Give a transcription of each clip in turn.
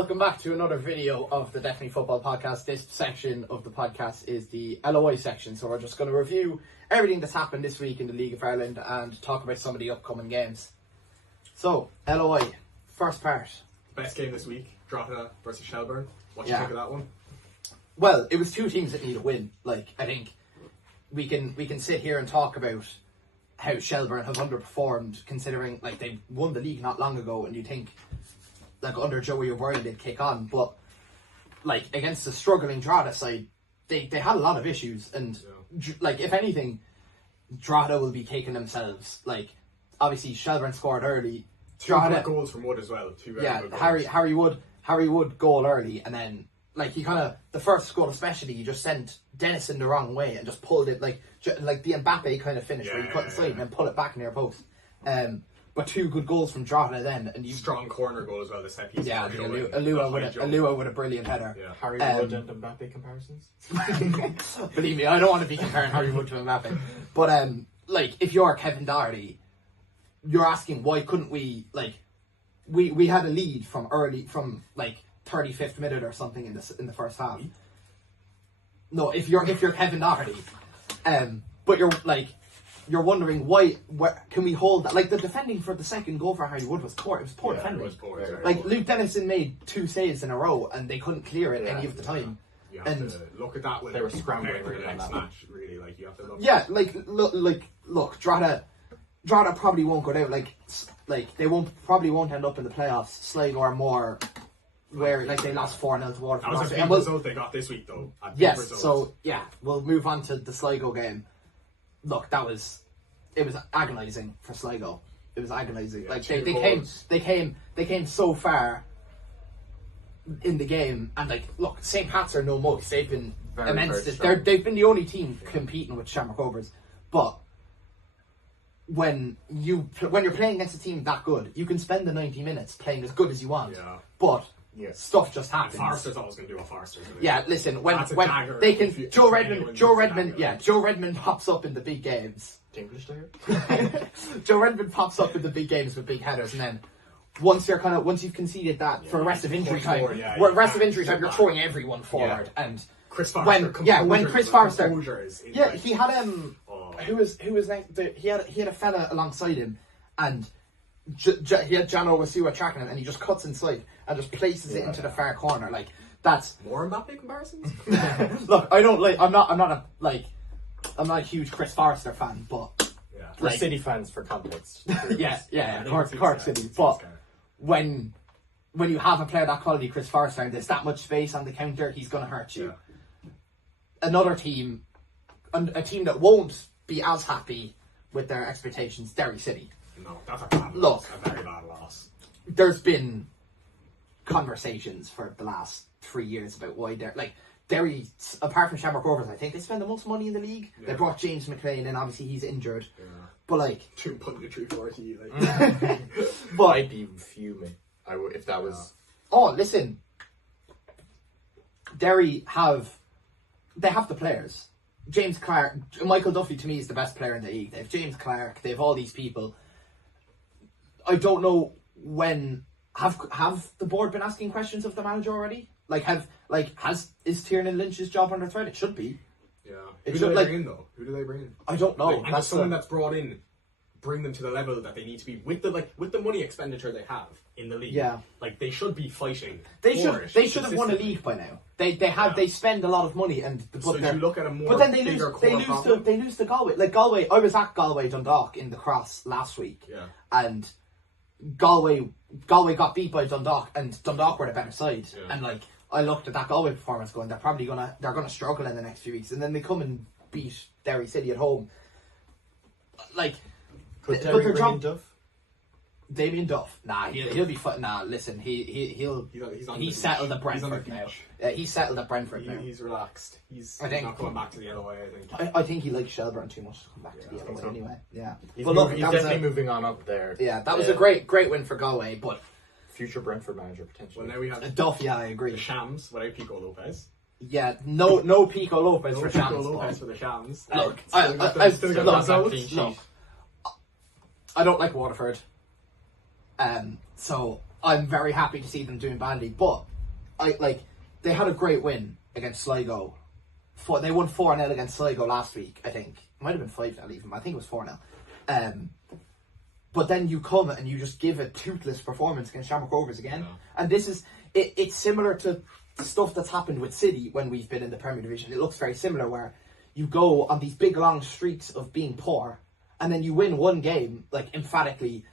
welcome back to another video of the Definitely Football Podcast. This section of the podcast is the LOI section, so we're just going to review everything that's happened this week in the League of Ireland and talk about some of the upcoming games. So, LOI, first part. Best game this week, Drogheda versus Shelburne. What do you think of that one? Well, it was two teams that need a win. I think we can sit here and talk about how Shelburne have underperformed, considering they won the league not long ago, and you think under Joey O'Brien they'd kick on, but against the struggling Drogheda side, they had a lot of issues, and if anything, Drogheda will be kicking themselves. Obviously Shelburne scored early. Two good goals from Wood as well. Two very good goals. Harry Wood goal early, and then he kind of, the first goal especially, he just sent Dennison the wrong way and just pulled it like the Mbappe kind of finish where you cut inside and then pull it back near post. But two good goals from Drogheda then, and strong corner goal as well. The set piece. Yeah, Alua with a brilliant header. Yeah. Harry Wood and Mbappe comparisons. Believe me, I don't want to be comparing Harry Wood to Mbappe. But if you're Kevin Doherty, you're asking why couldn't we we had a lead from 35th minute or something in the first half. No, if you're Kevin Doherty, but you're wondering where can we hold that? The defending for the second goal for Harry Wood was poor. It was poor defending. It was poor, Luke Dennison made 2 saves in a row and they couldn't clear it any of the time. You have to look at that when they were scrambling for the really next on that match. Really, you have to look. Look, Drogheda probably won't go down. They probably won't end up in the playoffs. Sligo are more where they lost 4-0 to Waterford. That was a big result they got this week, though. Yes, so we'll move on to the Sligo game. Look, it was agonising for Sligo. It was agonising. They came so far in the game, and look, St. Pat's are no mugs. They've been immense. They've been the only team competing with Shamrock Rovers. But when you're playing against a team that good, you can spend the 90 minutes playing as good as you want. Yeah. But stuff just happens. Forrester's always going to do what Forrester's going to do. Yeah, listen, when they can, Joe Redmond pops up in the big games. English there. Joe Redmond pops up in the big games with big headers, and then once you've conceded that for rest of injury time, you're throwing everyone forward. And Chris Forrester, when Chris Forrester, he had who was next? He had a fella alongside him, and he had John Owasua tracking him, and he just cuts inside and just places it into the far corner. That's more Mbappe comparisons. Look, I'm not a huge Chris Forrester fan, but we're City fans for context. Cork City. But when you have a player that quality, Chris Forrester, and there's that much space on the counter, he's going to hurt you. Yeah. Another team, a team that won't be as happy with their expectations, Derry City. No, that's a bad loss. A very bad loss. There's been conversations for the last 3 years about why Derry, apart from Shamrock Rovers, I think they spend the most money in the league. Yeah. They brought James McLean, and obviously he's injured. Yeah. But 240. But I'd be fuming. I would if that was. Oh, listen. Derry have the players. James Clark, Michael Duffy to me is the best player in the league. They have James Clark. They have all these people. I don't know when have the board been asking questions of the manager already? Is Tiernan Lynch's job under threat? It should be. Yeah. Who do they bring in though? Who do they bring in? I don't know. And someone that's brought in, bring them to the level that they need to be with the money expenditure they have in the league. Yeah. They should be fighting. They should have won a league by now. They spend a lot of money you look at a more. But then they lose to Galway. Galway, I was at Galway Dundalk in the Cross last week. Yeah. And Galway got beat by Dundalk, and Dundalk were the better side. Yeah. And I looked at that Galway performance going, they're gonna struggle in the next few weeks, and then they come and beat Derry City at home. Could Derry bring in Duff? Damien Duff, he'll be fun. Nah, listen, he's settled at Brentford now. He's settled at Brentford now. He's relaxed. He's not going back to the LOI. I think he likes Shelburne too much to come back to the LOI anyway. Yeah, he's definitely moving on up there. Yeah, that was a great win for Galway, but future Brentford manager potentially. Well, now we have Duff. Yeah, I agree. The Shams without Pico Lopez. Yeah, no Pico Lopez for Shams. Pico Lopez for the Shams. Look, I don't like Waterford. So I'm very happy to see them doing badly. But they had a great win against Sligo. They won 4-0 against Sligo last week, I think. It might have been 5-0 even, but I think it was 4-0. But then you come and you just give a toothless performance against Shamrock Rovers again. Yeah. And this is, it's similar to stuff that's happened with City when we've been in the Premier Division. It looks very similar, where you go on these big long streaks of being poor, and then you win one game, like emphatically.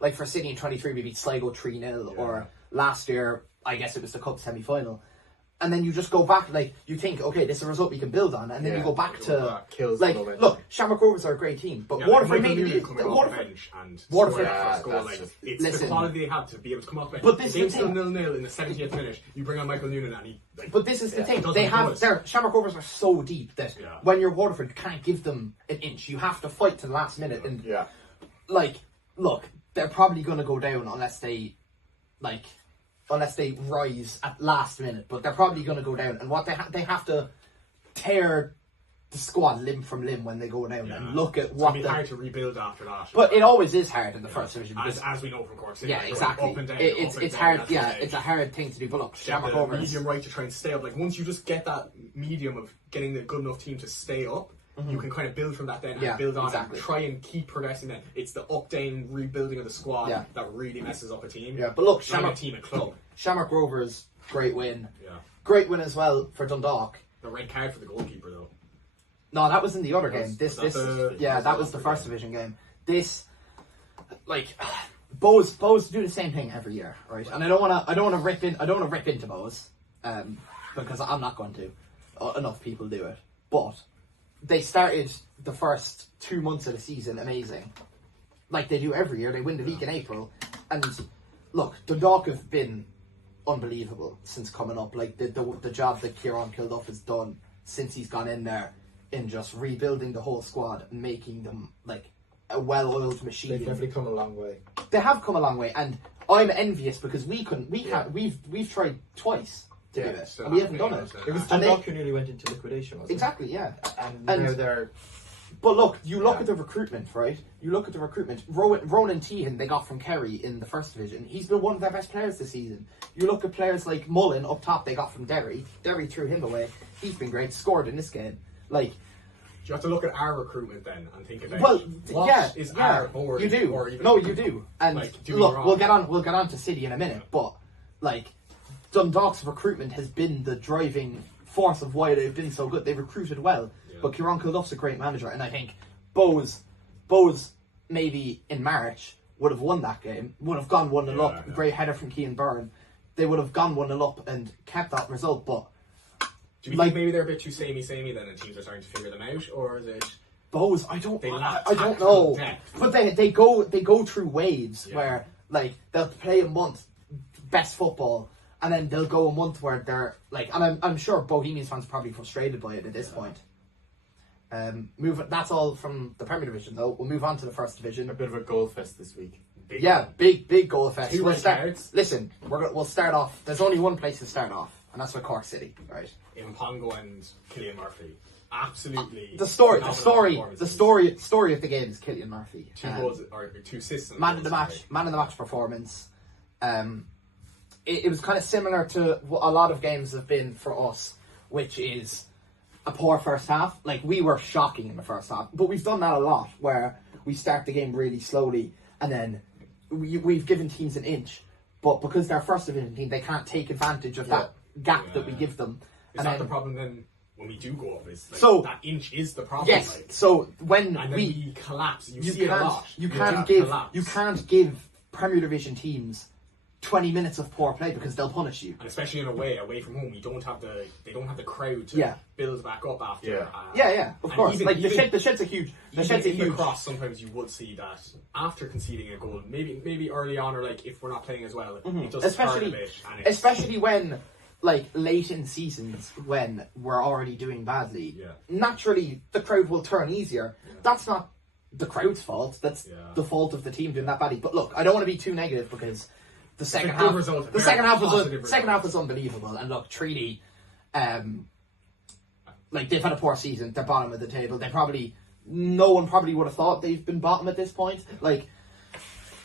Like for City in 23, we beat Sligo 3-0, or last year, I guess it was the Cup semi-final. And then you just go back, like, you think, okay, this is a result we can build on, and then you go back to, like, look, Shamrock Rovers are a great team, but Waterford maybe it's the quality they have to be able to come off bench. But this is the thing. 0-0 in the 70th finish, you bring on Michael Noonan and he... Like, but this is the thing, Shamrock Rovers are so deep that when you're Waterford, you can't give them an inch. You have to fight to the last minute, and, like, look, they're probably going to go down unless they rise at last minute, but they're probably going to go down. And what they have to tear the squad limb from limb when they go down and look at what. It's hard to rebuild after that. But it always is hard in the first division. As we know from Cork City. Yeah, exactly. Up and down, it's hard. Yeah, it's a hard thing to do. But look, Shamrock Rovers, medium right to try and stay up. Like once you just get that medium of getting the good enough team to stay up. You can kind of build from that then and build on and try and keep progressing then. It's the up-down rebuilding of the squad that really messes up a team. Yeah, but look, Shamrock Rovers, great win. Yeah. Great win as well for Dundalk. The red card for the goalkeeper though. No, that was in the other game. That was the first division game. This, like, Bows do the same thing every year, right? And I don't want to rip into Bows, because I'm not going to. Enough people do it, but. They started the first 2 months of the season amazing. Like they do every year. They win the league in April. And look, Dundalk have been unbelievable since coming up. Like the job that Kieran Kilduff has done since he's gone in there in just rebuilding the whole squad and making them like a well-oiled machine. They've definitely come a long way. They have come a long way, and I'm envious because we've tried twice. To do it. And we haven't done it. It was Dundalk who nearly went into liquidation, wasn't it? Exactly, yeah. And now they're... But look, you look at the recruitment, right? You look at the recruitment. Ronan Tehan they got from Kerry in the first division. He's been one of their best players this season. You look at players like Mullen up top they got from Derry. Derry threw him away. He's been great. Scored in this game. Like... You have to look at our recruitment then and think about what is our board. You do. Or even you do. And look, we'll get on to City in a minute, but like Dundalk's recruitment has been the driving force of why they've been so good. They've recruited well, but Kieran Kilduff's a great manager, and I think Bows maybe in March would have won that game, would have gone 1-0 up. Great header from Cian Byrne. They would have gone 1-0 up and kept that result, but. Do you think maybe they're a bit too samey then, and teams are starting to figure them out, or is it? Bows, I don't know, but they go through waves where like they'll play a month best football, and then they'll go a month where they're like, and I'm sure Bohemians fans are probably frustrated by it at this point. That's all from the Premier Division though. We'll move on to the First Division. A bit of a goal fest this week. Big goal fest. Listen, we'll start off. There's only one place to start off, and that's with Cork City, right? In Pongo and Cillian Murphy, absolutely. The story of the game is Cillian Murphy. 2 goals or 2 assists. Man of the match performance. It was kind of similar to what a lot of games have been for us, which is a poor first half. Like we were shocking in the first half, but we've done that a lot where we start the game really slowly and then we've given teams an inch, but because they're first division team, they can't take advantage of that gap that we give them. Is that the problem then when we do go up? Is like that inch is the problem? Yes. So when we collapse, you see it a lot. You can't give Premier Division teams 20 minutes of poor play because they'll punish you. And especially in away from home, they don't have the crowd to build back up after. Of course. Like the shed's a huge. The shed's a huge. Cross, sometimes you would see that after conceding a goal, maybe early on, or like if we're not playing as well, it does hurt a bit. Especially when. Like late in seasons when we're already doing badly, naturally the crowd will turn easier. That's not the crowd's fault. That's the fault of the team doing that badly. But look, I don't want to be too negative because the second half was unbelievable. And look, Treaty, like they've had a poor season. They're bottom of the table. No one probably would have thought they've been bottom at this point. Like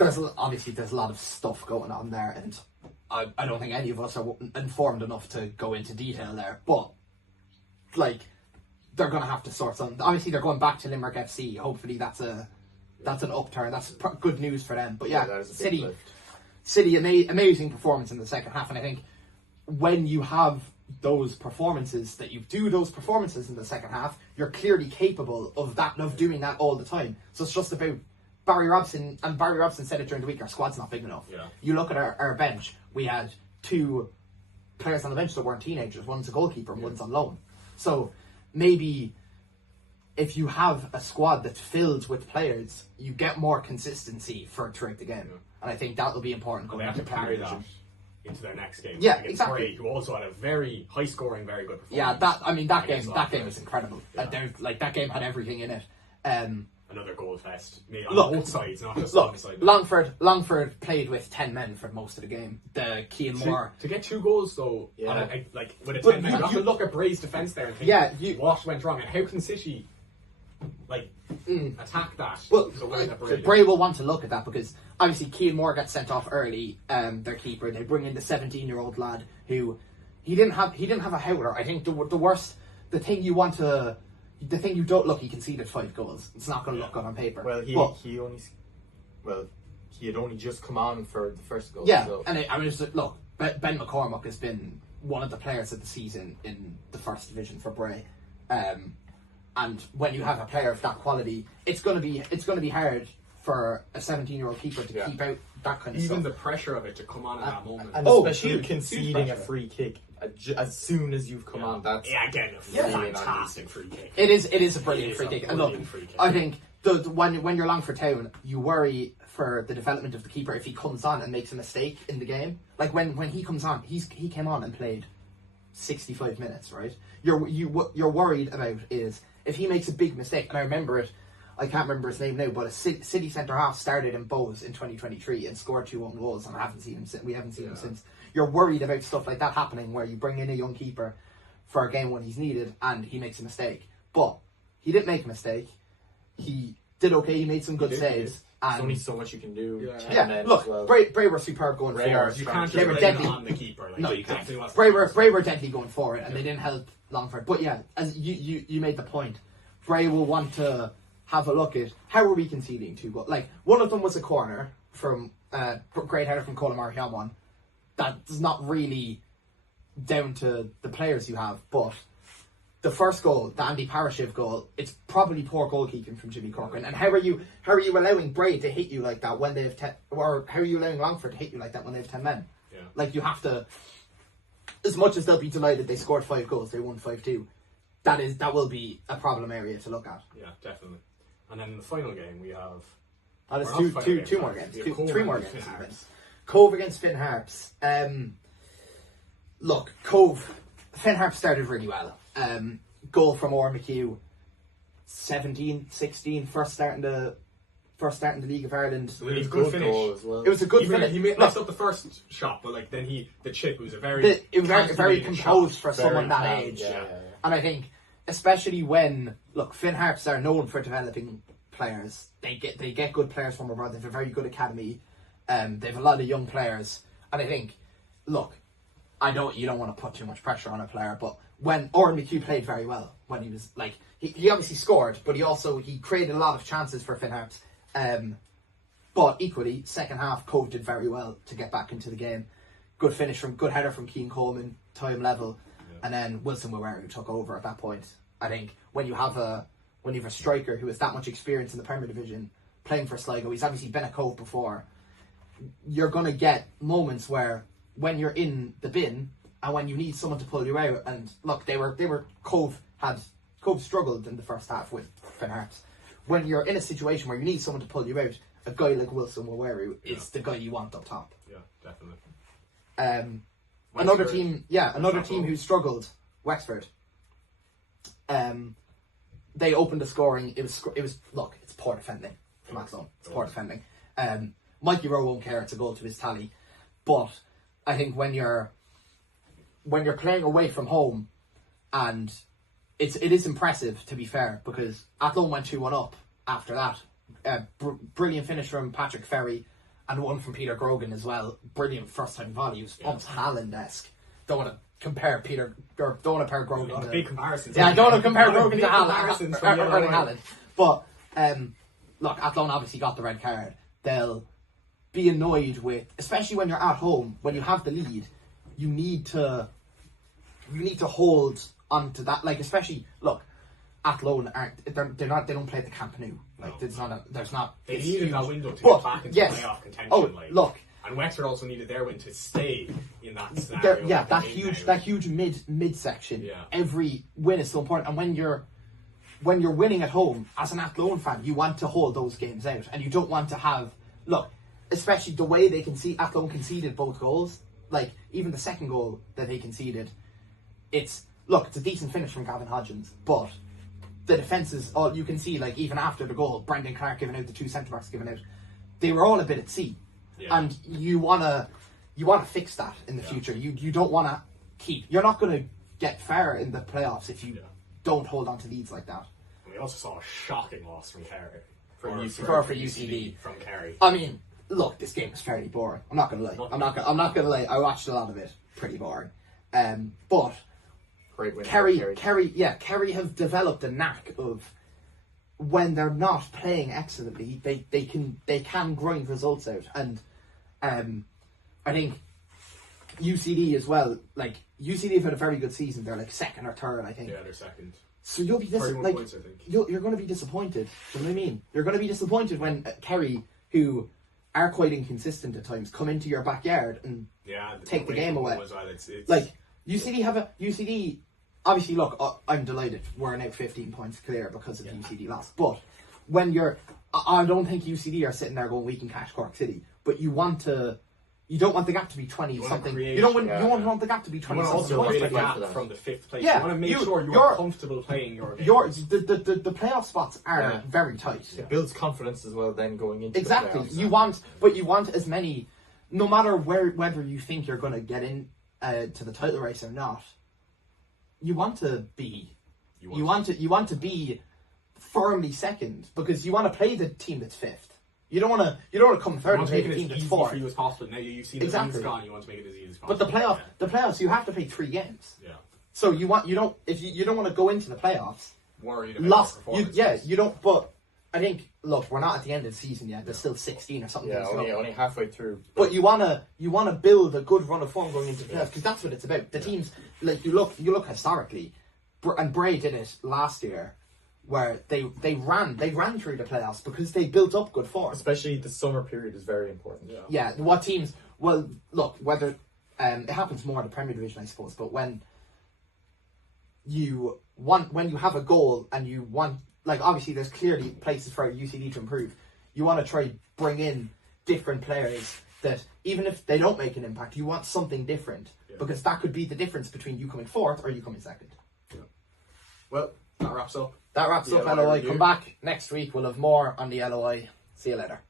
obviously there's a lot of stuff going on there, and I don't think any of us are informed enough to go into detail there. But like, they're going to have to sort something. Obviously, they're going back to Limerick FC. Hopefully, that's an upturn. That's good news for them. But yeah, City, amazing performance in the second half, and I think when you have those performances that you do those performances in the second half, you're clearly capable of doing that all the time. So it's just about Barry Robson, and Barry Robson said it during the week, our squad's not big enough. Yeah. You look at our bench, we had 2 players on the bench that weren't teenagers, one's a goalkeeper and one's on loan. So maybe if you have a squad that's filled with players, you get more consistency throughout the game. Yeah. And I think that will be important. And they have to carry that into their next game. Yeah, exactly. Bray, who also had a very high scoring, very good performance. Yeah, that game was incredible. Yeah. That game had everything in it. Another goal fest made on both sides, not just on the side. Longford played with 10 men for most of the game. The Keane Moore to get 2 goals though, with a 10 men, you have to look at Bray's defence there and think, what went wrong and how can City attack that? Well, Bray will want to look at that because obviously Keane Moore gets sent off early. Their keeper, they bring in the 17-year-old lad who he didn't have a howler. I think the thing you don't look, he conceded 5 goals. It's not going to look good on paper. Well, he had only just come on for the first goal. Yeah, so. and Ben McCormack has been one of the players of the season in the first division for Bray. And when you have a player of that quality, it's going to be hard for a 17-year-old keeper to keep out that kind of stuff. Even the pressure of it to come on in that moment, and especially conceding a free kick as soon as you've come on. That's fantastic free kick. It is a brilliant free kick. And look, I think when you're Longford Town, you worry for the development of the keeper if he comes on and makes a mistake in the game. Like when he comes on, he came on and played 65 minutes, right? You're worried about is if he makes a big mistake, and I remember it. I can't remember his name now, but a City centre half started in Bowes in 2023 and scored 2 own goals, and we haven't seen him since. You're worried about stuff like that happening, where you bring in a young keeper for a game when he's needed and he makes a mistake. But he didn't make a mistake. He did okay. He made some good saves. There's only so much you can do. Yeah, look, Bray were superb going forward. You can't they were deadly on the keeper. No, you can't. Bray were deadly going forward, and they didn't help Longford. But yeah, as you made the point, Bray will want to have a look at how are we conceding 2 goals. Like, one of them was a corner from great header from Colin Marhiamon. That's not really down to the players you have, but the first goal, the Andy Parashiv goal, it's probably poor goalkeeping from Jimmy Corcoran. And how are you allowing Bray to hit you like that when they have 10, or how are you allowing Longford to hit you like that when they have 10 men? Yeah. Like, you have to, as much as they'll be delighted they scored 5 goals, they won 5-2. That will be a problem area to look at. Yeah, definitely. And then in the final game we have there's 2 more games. 3 more games. Cove against Finn Harps. Look, Finn Harps started really well. Goal from Oren McHugh, 17-16, first start in the League of Ireland. It was a good finish. Goal as well. It was a good finish. He messed up the first shot, but then the chip was very composed for someone that age. Yeah. And I think, especially when Finn Harps are known for developing players. They get good players from abroad. They have a very good academy. They have a lot of young players, and I think, you don't want to put too much pressure on a player, but when Oren McHugh played very well, when he was he obviously scored, but he created a lot of chances for Finn Harps. But equally, second half, Cove did very well to get back into the game. Good header from Keane Coleman, time level, and then Wilson Waweri, who took over at that point. I think when you have a striker who has that much experience in the Premier Division playing for Sligo, he's obviously been at Cove before. You're gonna get moments where when you're in the bin and when you need someone to pull you out, and Cove struggled in the first half with Finn Harps. When you're in a situation where you need someone to pull you out, a guy like Wilson Waweri is the guy you want up top. Yeah, definitely. Another team who struggled, Wexford. They opened the scoring. It was it's poor defending from Athlone. It's poor defending. Mikey Rowe won't care. It's a goal to his tally, but I think when you're playing away from home, and it is impressive, to be fair, because Athlone went 2-1 up after that. Brilliant finish from Patrick Ferry, and one from Peter Grogan as well. Brilliant first time values, almost Haaland-esque. Don't want to compare Grogan. Big comparisons. Yeah, I don't want to compare Grogan to Haaland. But look, Athlone obviously got the red card. They'll be annoyed with, especially when you're at home, when you have the lead. You need to hold on to that. Like, especially, look, Athlone they don't play at the Camp Nou. Like, they needed that window to get back into playoff contention. Look. And Wexford also needed their win to stay in that scenario. That huge mid section. Yeah. Every win is so important. And when you're winning at home, as an Athlone fan, you want to hold those games out, and you don't want to have, look, especially the way Athlone conceded both goals. Like, even the second goal that they conceded, it's a decent finish from Gavin Hodgins, but the defences, all you can see, like, even after the goal, Brendan Clark giving out, the two centre backs giving out, they were all a bit at sea. Yeah. And you wanna fix that in the future. You don't wanna you're not gonna get far in the playoffs if you don't hold on to leads like that. And we also saw a shocking loss from Kerry. For UCD. From Kerry. I mean, look, this game was fairly boring. I'm not gonna lie. I'm not gonna lie. I watched a lot of it. Pretty boring. But Kerry have developed a knack of, when they're not playing excellently, they can grind results out. And I think UCD as well. Like, UCD have had a very good season. They're like second or third, I think. Yeah, they're second. So you'll be points, I think. You're going to be disappointed. Do you know what I mean? You're going to be disappointed when Kerry, who are quite inconsistent at times, come into your backyard and take the game away. It's... Like, UCD. Obviously, look, I'm delighted we're now 15 points clear because of the UCD loss. But when I don't think UCD are sitting there going, we can catch Cork City. But you don't want the gap to be 20 something. You don't want the gap to be 20 something. You want to also gap from the 5th place. You want to make sure you're comfortable playing your game. The playoff spots are very tight. It builds confidence as well then going into the playoffs. You want as many, no matter whether you think you're going to get in to the title race or not. You want to be firmly second, because you want to play the team that's 5th. You don't want to come third and play the team that's 4th. For you as possible. Now you've seen the lead's gone, you want to make it as easy as possible. But the playoffs, you have to play 3 games. Yeah. So you don't want to go into the playoffs worried about performance. You don't. But I think, look, we're not at the end of the season yet. There's still 16 or something. Yeah, only halfway through. But you wanna build a good run of form going into the playoffs, because that's what it's about. The teams, like, you look historically, and Bray did it last year, where they ran through the playoffs because they built up good form. Especially the summer period is very important. Yeah. What teams? Well, look, whether it happens more in the Premier Division, I suppose, but when you have a goal and you want, like, obviously there's clearly places for UCD to improve. You want to try bring in different players that, even if they don't make an impact, you want something different, because that could be the difference between you coming 4th or you coming 2nd. Yeah. Well, that wraps up. LOI. Come back next week. We'll have more on the LOI. See you later.